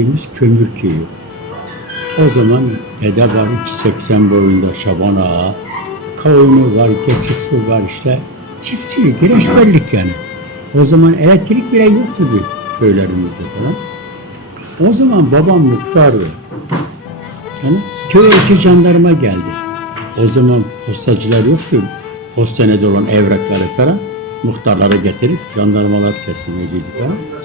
Biz kömür köyü. O zaman dede var 2.80 boyunda Şaban Ağa. Kavunu var, keçisi var işte. Çiftçilik, güreşberlik yani. O zaman elektrik bile yoktu diyor köylerimizde falan. O zaman babam muhtardı. Yani köye iki jandarma geldi. O zaman postacılar yoktu. Postanede olan evrakları falan muhtarlara getirip jandarmalar teslim edildi falan.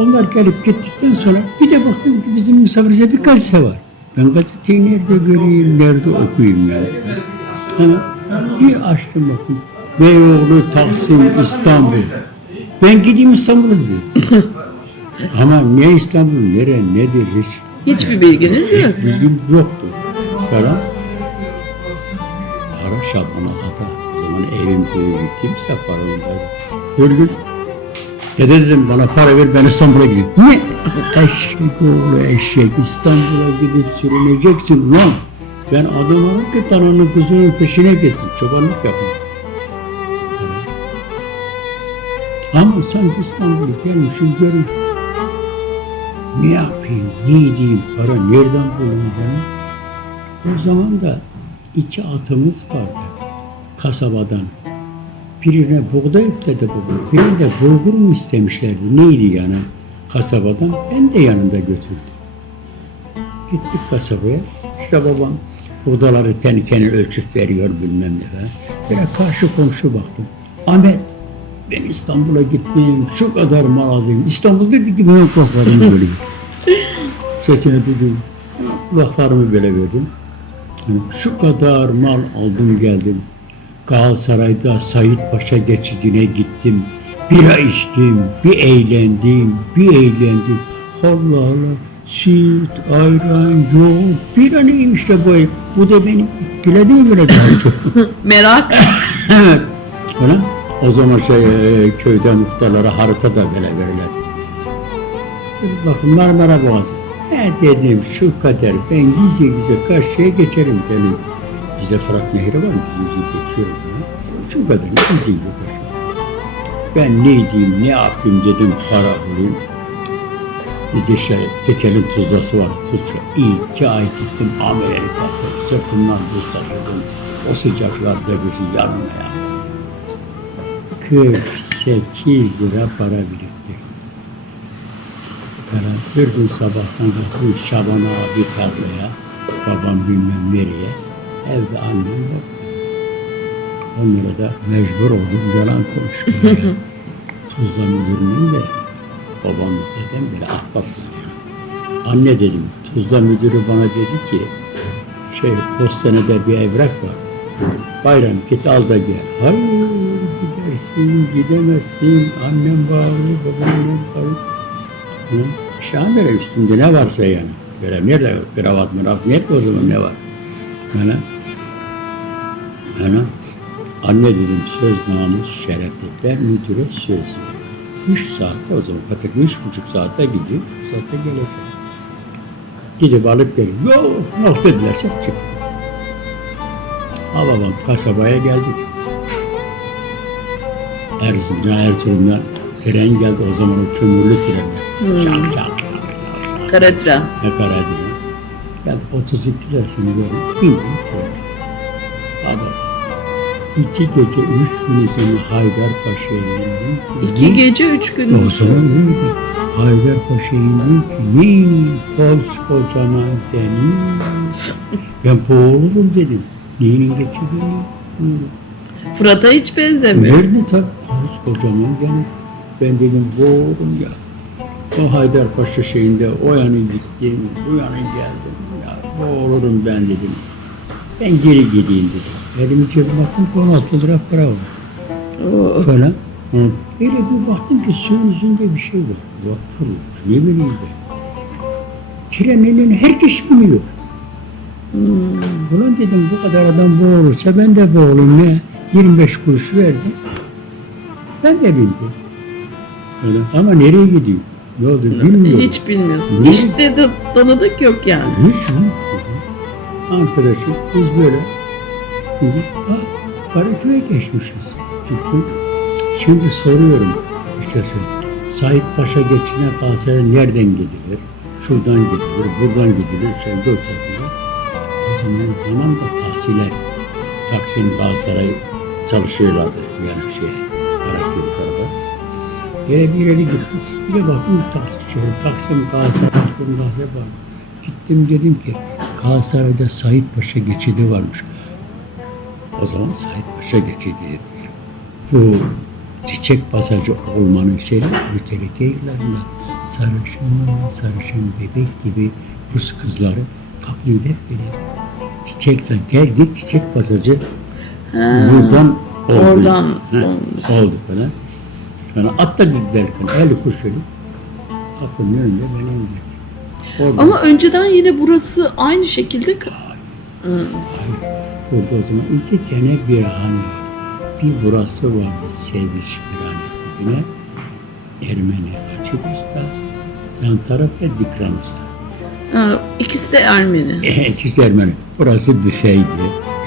Onlar gelip gittikten sonra bir de baktım ki bizim misafirce bir gazete var. Ben gazeteyi nerede göreyim, nerede okuyayım yani. Hani bir açtım bakayım. Beyoğlu, Taksim, İstanbul. Ben gideyim İstanbul'a dedim. Ama ne İstanbul, nere, nedir hiç Hiçbir bilginiz yok. bilgim yoktu. Falan. Ara Şaban'a hata. O zaman evim koyu kimse paramı Bir gün Dede dedim bana para ver ben İstanbul'a gideyim. Ne? Eşek oğlu eşek İstanbul'a gidip sürüneceksin lan. Ben adam olarak ki paranın kızının peşine gittim. Çobanlık yaptım. Ama sanki İstanbul'a gelmişim görmüş. Ne yapayım, ne edeyim, para nereden bulayım ben? O zaman da iki atımız vardı kasabadan. Birine buğday yükledi baba. Birine de bulgur mu istemişlerdi. Neydi yani kasabadan? Ben de yanında götürdüm. Gittik kasabaya. İşte babam buğdaları tenikeni ölçüp veriyor bilmem ne falan. Böyle karşı komşu baktım. Ahmet ben İstanbul'a gittim. Şu kadar mal aldım. İstanbul dedi ki ben kulaklarımı böyle. Sesini dedim. Kulaklarımı böyle verdim. Yani şu kadar mal aldım geldim. Galatasaray'da Sayit Paşa geçidine gittim. Bira içtim, bir eğlendim, bir eğlendim. Allah Allah, süt, ayran, yoğurt, bira neymiş de bu? Bu da beni etkiledi mi böyle daha çok? Merak. evet. Falan. O zaman şey, e, köyde muhtarlara harita da böyle verirler. Bakın Marmara Boğazı. He dedim şu kadar ben gizli gizli karşıya geçerim deniz. Bizde Fırat Nehri var gizli geçiyorum. ya. Şu kadar gizli karşıya. Ben ne edeyim ne yapayım dedim para bulayım. Bizde şey tekelin tuzlası var tuzla. İki ay gittim yaptım. Sırtımdan buz taşıdım. O sıcaklarda bir yanına ya. 48 lira para birikti. Bir gün sabahtan kalktım Şaban'a bir tarlaya, babam bilmem nereye, evde annem yok. Onlara da mecbur oldum yalan konuşmaya. Tuzla müdürünün de babam dedem böyle ahbap. Anne dedim, Tuzla müdürü bana dedi ki, şey postanede bir evrak var. Bayram git al da gel. Hayır gidersin gidemezsin. Annem bağlı, babam? Şahan böyle üstünde ne varsa yani. Böyle nerede kravat mıravat nerede o zaman ne var? Ana. Ana. Anne dedim söz namus şerefli. Ben müdüre söz. Üç saatte o zaman katık üç buçuk saatte gidiyor. Üç saatte gelecek. Gidip alıp geliyor. Yok nokta dedilerse çık. Ha babam kasabaya geldik. Erzincan, Erzurum'dan tren geldi o zaman o kömürlü trenler. Şak şak. Karatran. Ne kadar diyor. Geldi 32 lirasını verip bindim tren. İki gece üç gün sonra Haydarpaşa'ya indim. İki gece üç gün. o zaman dedi? Haydarpaşa'ya indim ki koskocaman deniz. ben boğulurum dedim. Neyin geçiyor? Fırat'a hiç benzemiyor. Nerede tabi koskocaman deniz. Ben dedim boğulurum ya. O Haydarpaşa şeyinde o yana gittim, bu yana geldim. Ya boğulurum ben dedim. Ben geri gideyim dedim. Elimi cebime baktım ki 16 lira para var. Falan. Hı. Öyle bir baktım ki suyun yüzünde bir şey var. Vapur, bileyim ben. Trenin herkes biniyor. Hmm. Ulan dedim bu kadar adam boğulursa ben de boğulayım ne? 25 kuruş verdim. Ben de bindim. Öyle. Ama nereye gidiyor? Ne oldu bilmiyorum. Hiç bilmiyorsun. Ne? Hiç de de tanıdık yok yani. Hiç mi? Arkadaşım biz böyle dedik, ha Karaköy'e geçmişiz. Gittik. Şimdi soruyorum işte Sait Paşa geçine kalsa nereden gidilir? Şuradan gidilir, buradan gidilir, şey dört saat O zaman zaman da tahsile Taksim Galatasaray çalışıyorlardı yani şey Karaköy tarafı. Yine bir yere gittik. Bir de baktım Taksim, şey, Taksim Galatasaray, Taksim Galatasaray var. Gittim dedim ki Galatasaray'da Sait Paşa geçidi varmış. O zaman Sait Paşa geçidi. Bu çiçek pasajı olmanın şeyi mütereke yıllarında sarışın sarışın bebek gibi Rus kızları kaplıydı hep böyle. Çiçekten gel git çiçek pasajı Ha, buradan oldu. oradan Ha, oldu falan. Yani atla giderken el kuşuyla kapının önünde beni indirdi. Orada, Ama önceden yine burası aynı şekilde... ka- Hı. Hayır, burada o zaman iki tane bir han var. Bir burası vardı Seviş Birhanesi yine Ermeni Açık Usta. Yan tarafta Dikran Usta. Ha, ikisi de Ermeni. İkisi Ermeni. Burası büfeydi.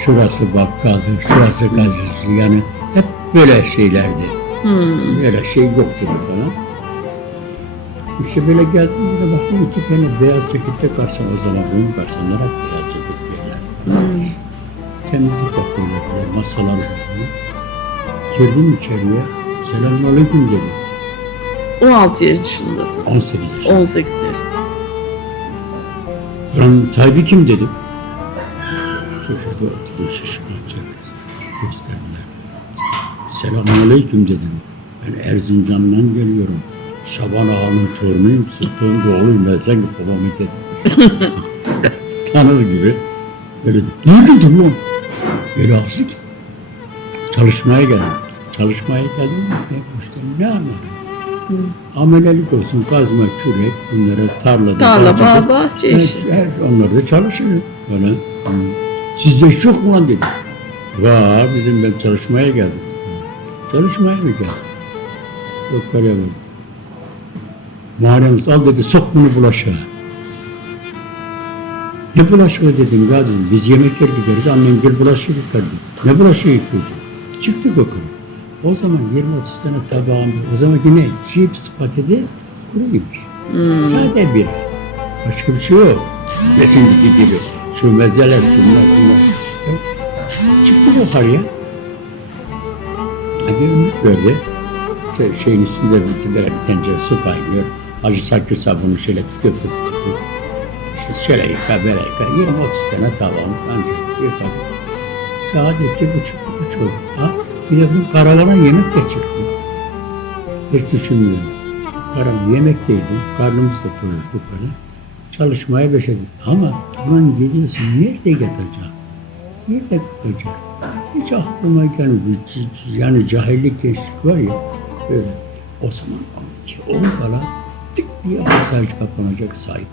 Şurası bakkaldı. Şurası gazetesi. Yani hep böyle şeylerdi. Hmm. Böyle şey yoktu falan. İşte böyle geldim de baktım iki tane beyaz cekette garson o zaman bunun hep beyaz. Temizlik yapıyorlar böyle masalar var. Girdim içeriye. Selamünaleyküm dedim. 16 yaşındasın. 18 yaşında. 18 yaş. Buranın sahibi kim dedim. Köşede oturuyor şaşırınca gösterdiler. Selamünaleyküm dedim. Ben Erzincan'dan geliyorum. Şaban Ağa'nın torunuyum, Sultan oğluyum ben sen babamı dedim. Tanır gibi. Böyle. Nerede dur ağzı ki. Çalışmaya geldim. Çalışmaya geldim. Ne ne anladım? Amelelik olsun, kazma, kürek, bunlara tarlada. Tarla, bağ, bahçe işi. evet, onlar da çalışıyor. Böyle. Hı. Sizde iş yok mu lan dedim. Var dedim ben çalışmaya geldim. Çalışmaya mı geldim? Yukarıya bak. Muharrem al dedi sok bunu bulaşığa. Ne bulaşığı dedim dedim. Biz yemek yer gideriz annem gel bulaşığı yıkardı. Ne bulaşığı yıkıyorsun? Çıktık yukarı. O zaman 20-30 tane tabağım O zaman yine cips, patates kuruymuş. Hmm. Sade bir. Başka bir şey yok. Ne şimdiki gibi. Şu mezeler, şunlar, bunlar. Çıktık yukarıya. Bir ümit gördü. Şey, şeyin üstünde bir, tencere su kaynıyor. Acı saklı sabunu şöyle köpür tutuyor. İşte şöyle yıka, böyle yıka. 20-30 tane tavamız ancak yıkadık. Saat iki buçuk, üç oldu. Ha? Bir de bu karavana yemek de çıktı. Hiç düşünmüyorum. Karam yemekteydim. Karnımız da doyurduk böyle. Çalışmaya başladık. Ama ulan geliyorsun nerede yatacağız? Nerede kalacağız? Hiç aklıma gelmedi. Yani cahillik gençlik var ya. Böyle. O zaman 12, 10 kala tık diye mesaj kapanacak sahip.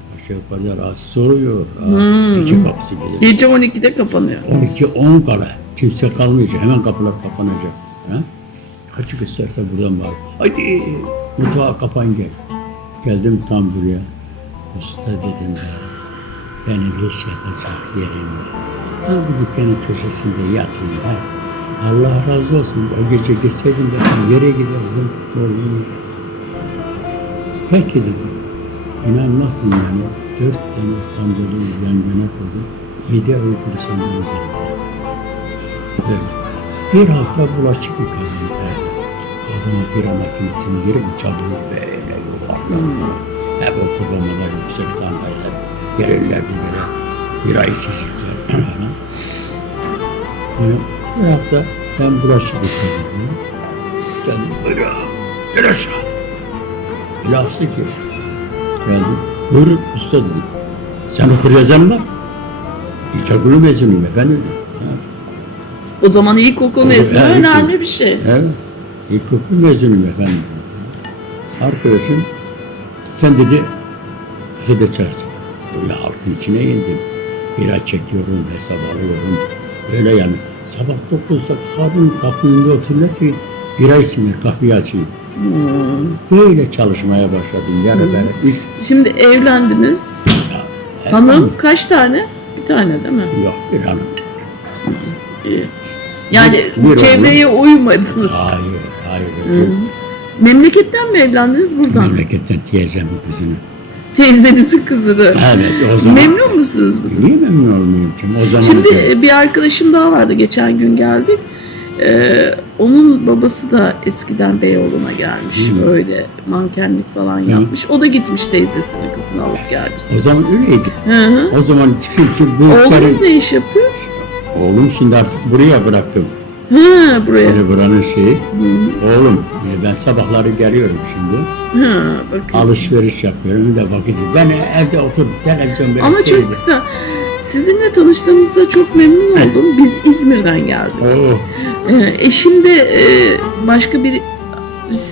Kadar az soruyor. Hmm. İki kapısı gelir. Gece 12'de kapanıyor. 12 10 kala kimse kalmayacak. Hemen kapılar kapanacak. Ha? Açık isterse buradan var. Hadi mutfağa kapan gel. Geldim tam buraya. Usta dedim ben. Benim hiç yatacak yerim yok. Ha bu dükkanın köşesinde yatayım ha. Allah razı olsun. O gece gitseydim de yere giderdim. Doğru. Peki dedim. İnanmazsın yani. Dört tane sandalye yan yana koydum. Yedi ay uykulu sandalye üzerinde. Böyle. Bir hafta bulaşık yıkadım. O zaman bira makinesinin yeri bu çadırı böyle yuvarlanıyor. Hep o kıvamalar yüksek sandalyeler. Gelirler böyle. Bira içecekler. Yani bir hafta ben bulaşık yıkadım. Bira. Gel aşağı. Bilhassa ki geldim. Buyurun usta dedi. Sen okur yazan mı? İlkokulu mezunuyum efendim. Ha, O zaman ilkokul mezunu Evet, önemli bir şey. Evet. İlkokul mezunuyum efendim. Arkadaşım sen dedi büfede çalıştın. Böyle halkın içine indim. Bira çekiyorum, hesap alıyorum. Böyle yani sabah 9'da kadın kapının oturuyor ki bira içsinler, kahve açayım. Hmm. Böyle çalışmaya başladım. Yani ben ilk Şimdi evlendiniz. Ya, Hanım kaç tane? Bir tane değil mi? Yok bir hanım. İyi. Yani Bir- bir çevreye uymadınız. Hayır, hayır. Hı. Memleketten mi evlendiniz buradan? Memleketten teyzemin kızını. Teyzenizin kızını. Evet o zaman. Memnun musunuz bundan? Niye memnun olmayayım ki? O zaman Şimdi e, bir arkadaşım daha vardı geçen gün geldik. Ee, onun babası da eskiden Beyoğlu'na gelmiş. Hı. Öyle mankenlik falan yapmış. O da gitmiş teyzesinin kızını alıp gelmiş. o zaman öyleydi. Hı hı. O zaman çünkü bu Oğlunuz ne iş yapıyor? Oğlum şimdi artık buraya bıraktım. Hı buraya. Seni buranın şeyi. Hı. Oğlum e, ben sabahları geliyorum şimdi. Hı, bakın. Alışveriş yapıyorum de vakit. Ben evde oturup televizyon böyle Ama çok seyrediyorum. güzel. Sizinle tanıştığımızda çok memnun oldum. Biz İzmir'den geldik. Ee, eşim de e, başka bir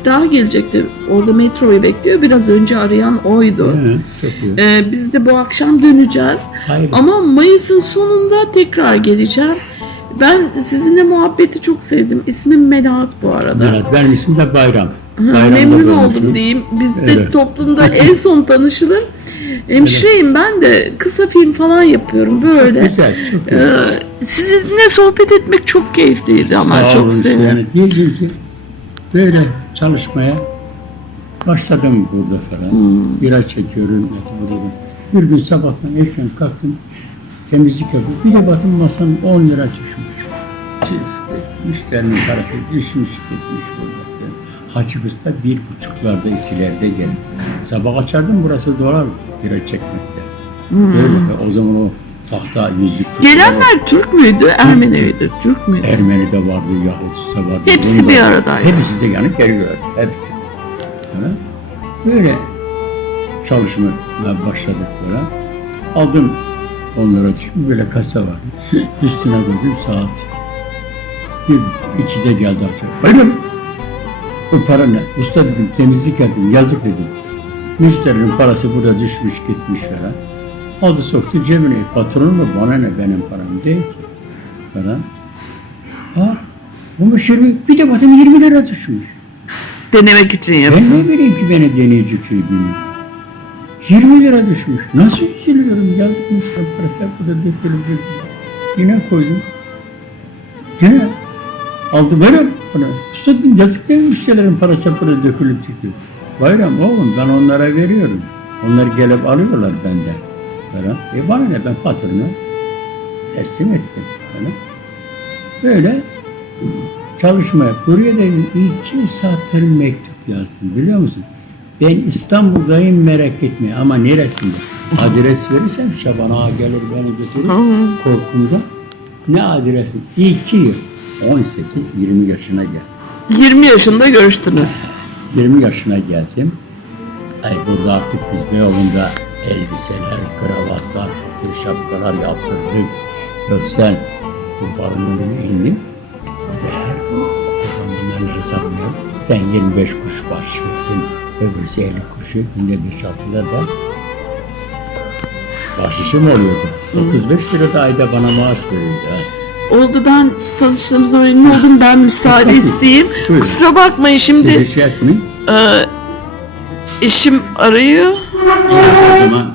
daha gelecekti. Orada metroyu bekliyor. Biraz önce arayan oydu. he, çok iyi. Ee, biz de bu akşam döneceğiz. Hayır. Ama Mayıs'ın sonunda tekrar geleceğim. Ben sizinle muhabbeti çok sevdim. İsmim Melahat bu arada. Berat, benim ismim de Bayram. Bayramda memnun doğmuşum. oldum diyeyim. Biz de Evet. toplumda en son tanışılır. Hemşireyim ben de. Kısa film falan yapıyorum böyle. Güzel, çok iyi. Ee, sizinle sohbet etmek çok keyifliydi ama Sağ çok olun, diyelim ki böyle çalışmaya başladım burada falan. Hmm. Bir ay çekiyorum, yapıyorum. Bir gün sabahtan erken kalktım, temizlik yapıyorum. Bir de baktım masanın 10 lira düşmüş. Çift, müşterinin parası düşmüş gitmiş burada. Hacı Usta bir buçuklarda ikilerde geldi. Sabah açardım burası dolar bir ay çekmekte. Hmm. Öyle ve o zaman o tahta yüzlük. Gelenler Türk müydü, Ermeni miydi? Türk müydü? Ermeni de vardı, Yahudisi de vardı. Hepsi bir aradaydı. Hepsi de yani geliyor. Hepsi. Ha? Böyle çalışmaya başladık böyle. Aldım onlara düşün böyle kasa var. Üstüne koydum saat. Bir, ikide geldi akşam. Bayram. Bu para ne? Usta dedim temizlik yaptım yazık dedim. Müşterinin parası burada düşmüş gitmiş falan. Aldı soktu cebine. Patron mu? Bana ne benim param değil ki. Falan. Ha? Bu 20, bir de bakın 20 lira düşmüş. Denemek için Ben yapıyor. ne bileyim ki beni deneyici köy günü. 20 lira düşmüş. Nasıl üzülüyorum yazıkmış da parası burada dökülüp Yine koydum. Yine aldı bana. Usta dedim yazık değil mi müşterilerin parası burada dökülüp çıkıyor. Bayram oğlum ben onlara veriyorum. Onlar gelip alıyorlar benden. Bayram. E bana ne ben patrona teslim ettim. Bayram. Böyle çalışmaya. Buraya da iki saattir mektup yazdım biliyor musun? Ben İstanbul'dayım merak etme ama neresinde? Adres verirsem Şaban Ağa gelir beni götürür korkumda. Ne adresi? İki yıl. 18-20 yaşına geldim. 20 yaşında görüştünüz. 20 yaşına geldim. Ay burada artık biz Beyoğlu'nda elbiseler, kravatlar, fıtır şapkalar yaptırdık. Yok sen bu barınırını indim. Bu. O zamanlar hesaplıyorum. Sen 25 kuruş baş versin. Öbürsü 50 kuruşu günde 5-6 lira da bahşişim oluyordu. 35 lira da ayda bana maaş veriyordu. Oldu ben tanıştığımızda memnun oldum. Ben müsaade isteyeyim. Buyurun. Kusura bakmayın şimdi şey etmeyin. e, eşim arıyor. O zaman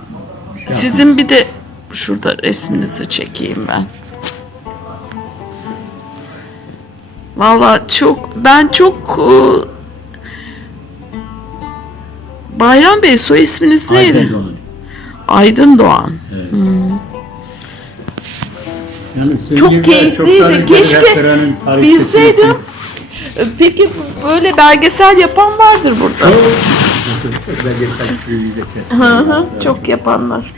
Sizin bir de şurada resminizi çekeyim ben. Valla çok ben çok e, Bayram Bey soy isminiz neydi? Aydın Doğan. Aydın Doğan. Evet. Hmm. Yani Çok keyifliydi. Keşke Bilseydim. Peki böyle belgesel yapan vardır burada. Çok belgesel. Hı hı, çok yapanlar.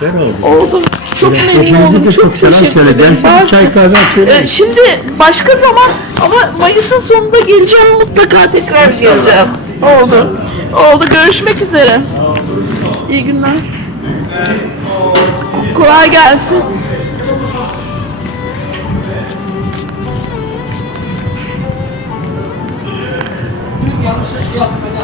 Güzel oldu. Oldu. Çok Evet, memnun oldum. Çok, çok teşekkür ederim. Çay söyleyeyim. E, Şimdi başka zaman ama Mayıs'ın sonunda geleceğim mutlaka tekrar geleceğim. Oldu. Oldu. Görüşmek üzere. İyi günler. Kolay gelsin. yanlış şey yapmayın.